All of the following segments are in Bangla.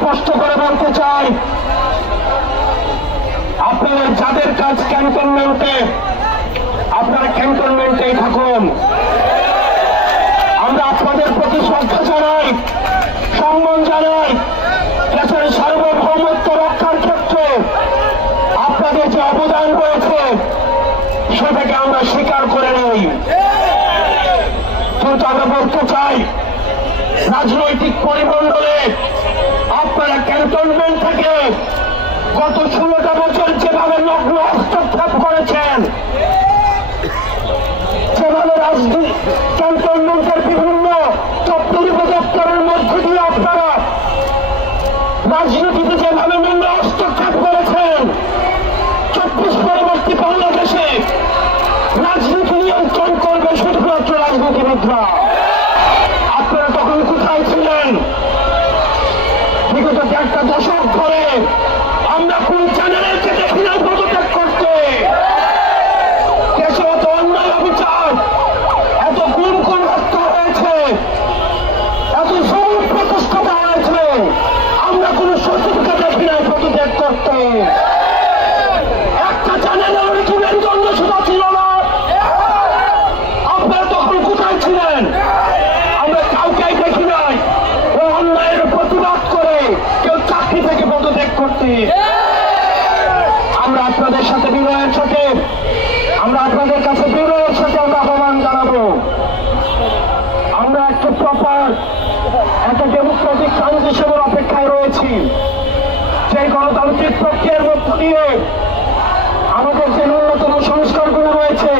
স্পষ্ট করে বলতে চাই, আপনাদের যাদের কাজ ক্যান্টনমেন্টে, আপনারা ক্যান্টনমেন্টেই থাকুন। আমরা আপনাদের প্রতি শ্রদ্ধা জানাই, সম্মান জানাই। দেশের সার্বভৌমত্ব রক্ষার ক্ষেত্রে আপনাদের যে অবদান রয়েছে সেটাকে আমরা স্বীকার করে নেই। কিন্তু আমরা বলতে চাই, রাজনৈতিক পরিমণ্ডলে আপনারা ক্যান্টনমেন্ট থেকে গত 16টা বছর যেভাবে নগ্ন হস্তক্ষেপ করেছেন, যেভাবে ক্যান্টনমেন্টের বিভিন্ন দপ্তর উপদপ্তরের মধ্য দিয়ে আপনারা রাজনীতিতে যেভাবে নগ্ন হস্তক্ষেপ করেছেন, 24 পরবর্তী বাংলাদেশে রাজনীতি নিয়ন্ত্রণ করবে শুধুমাত্র রাজনীতিবিদরা। আপনারা তখন কোথায় ছিলেন? বিগত 1.5 দশক ধরে আমরা কোন চ্যানেলকে দেখি না পদত্যাগ করতে। দেশে এত অন্যায় অবিচার, এত গুম হত্যা হয়েছে, এত জুলুম প্রতিষ্ঠিত হয়েছে, আমরা কোন সচিবকে দেখি না পদত্যাগ করতে। একটা চ্যানেলে কি মেরুদণ্ড সুতা ছিল না? আপনারা তখন কোথায় ছিলেন? আমরা কাউকেই দেখি নাই ও অন্যায়ের প্রতিবাদ করে কেউ চাকরি থেকে পদত্যাগ করতে। আমরা আপনাদের সাথে বিনয়ের সাথে, আমরা আপনাদের কাছে বিনয়ের সাথে আমরা আহ্বান জানাবো। আমরা একটা প্রপার একটা ডেমোক্রেটিক ট্রানজিশনের অপেক্ষায় রয়েছি। সেই গণতান্ত্রিক প্রক্রিয়ার মধ্য দিয়ে আমাদের যে ন্যূনতম সংস্কারগুলো রয়েছে,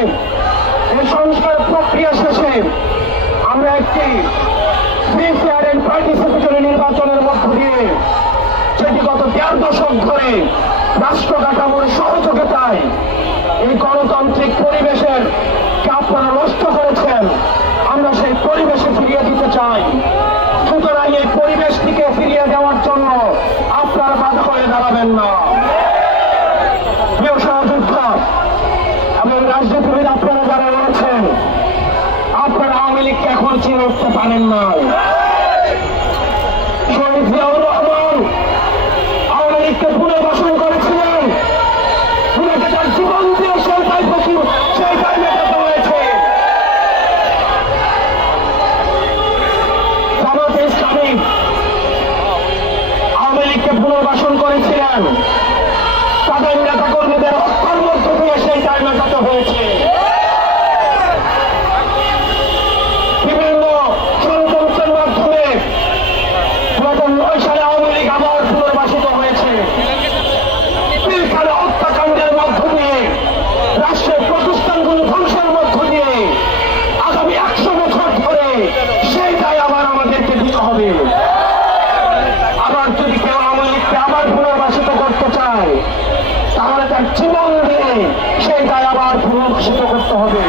এই সংস্কার প্রক্রিয়া শেষে আমরা একটি ফ্রি, ফেয়ার এন্ড পার্টিসিপেটরি নির্বাচনের মধ্য দিয়ে, যেটি গত 1.5 দশক ধরে রাষ্ট্র কাঠামোর সহযোগিতায় এই গণতান্ত্রিক পরিবেশের আপনারা নষ্ট করেছেন, আমরা সেই পরিবেশে ফিরিয়ে দিতে চাই। সুতরাং এই পরিবেশটিকে ফিরিয়ে দেওয়ার জন্য আপনারা বাধা হয়ে দাঁড়াবেন না। প্রিয় সহযোদ্ধা এবং রাজনীতিবিদ আপনারা যারা রয়েছেন, আপনারা আওয়ামী লীগকে এখন চিনে উঠতে পারেন না। শহীদ জিয়াউর রহমান আওয়ামী লীগকে পুনর্বাসন করেছিলেন, পুনকে তার জীবন দিয়ে সেইটাই মেটাতে হয়েছে। জামাতে ইসলামী আওয়ামী লীগকে পুনর্বাসন করেছিলেন, তাদের নেতা কর্মীদের হত্যার মধ্য দিয়ে সেইটাই মেটাতে হয়েছে। বিভিন্ন ষড়যন্ত্রের মাধ্যমে 2009 সালে আওয়ামী লীগ আবার পুনর্বাসিত হয়েছে। পিলখানা হত্যাকাণ্ডের মধ্য দিয়ে, রাষ্ট্রের প্রতিষ্ঠানগুলো ধ্বংসের মধ্য দিয়ে আগামী 100 বছর ধরে সেইটাই আবার আমাদেরকে দিতে হবে। আবার যদি কেউ আওয়ামী লীগকে আবার পুনর্বাসিত করতে চায়, তাহলে তার জীবন দিয়ে সেইটাই আবার পুনর্বাসিত করতে হবে।